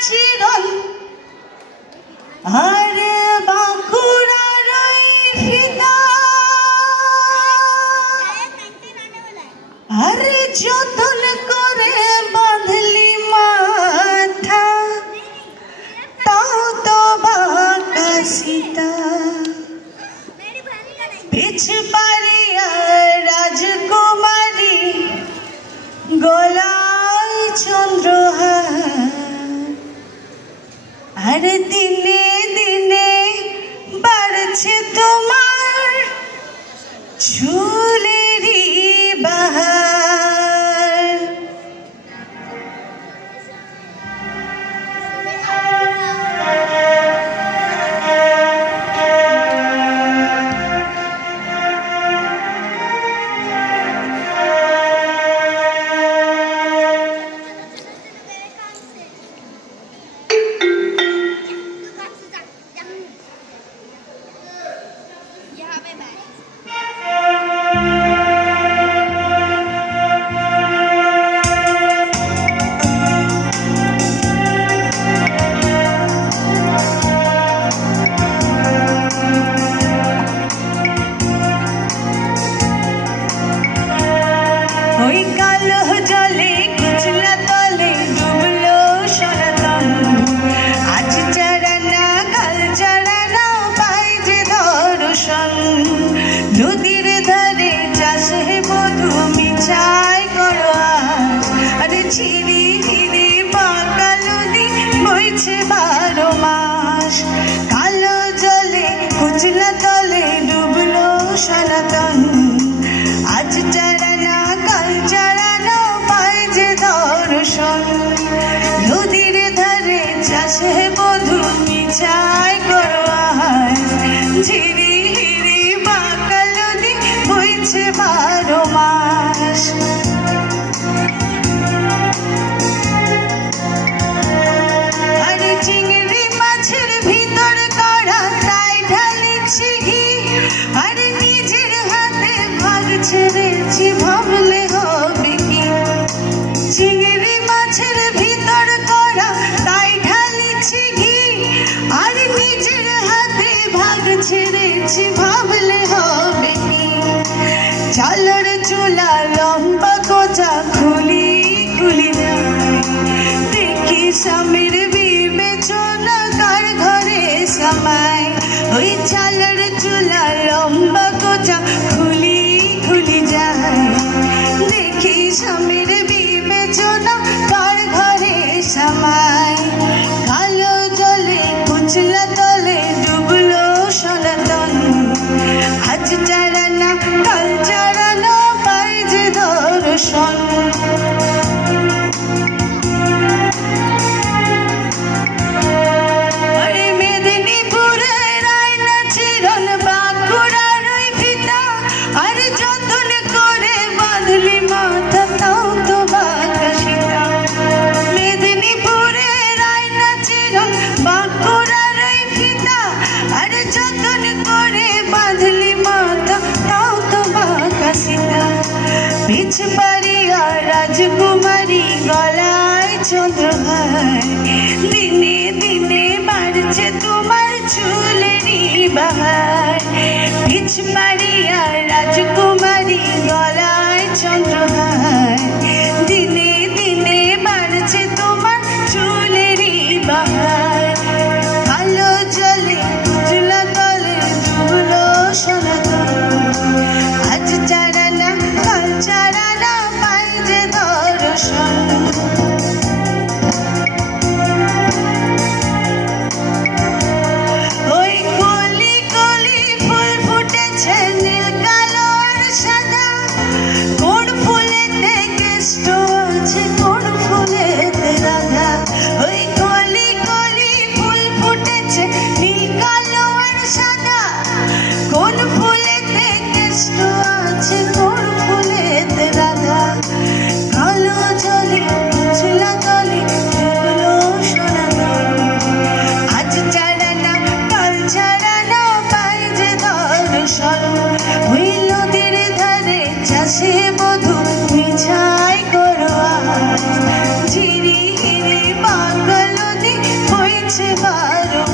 চিরন আর বাঁকুড়ার ফিতা আর যতন করে বাঁধলি মাথা তাও তো বাঁকা সীতা পিছ পারিয়া রাজকুমারী গলায় চন্দ্রহার আর দিনে দিনে বাড়ছে তোমার চুলেরই বাহার রাজকুমারী গলায় চন্দ্রহার দিনে দিনে বাড়ছে তোমার চুলেরই বাহার পিছ পারিয়া রাজকুমারী গলায় চন্দ্রহার দিনে দিনে বাড়ছে তোমার চুলেরই বাহার কালো জলে উজলা তলে ডুবলো সনাতন আজ চারা না কাল চারা ওই কলি কলি ফুল ফুটেছে নীল কালো আর সাদা কোন ফুলেতে কেষ্ট হয়েছে বারো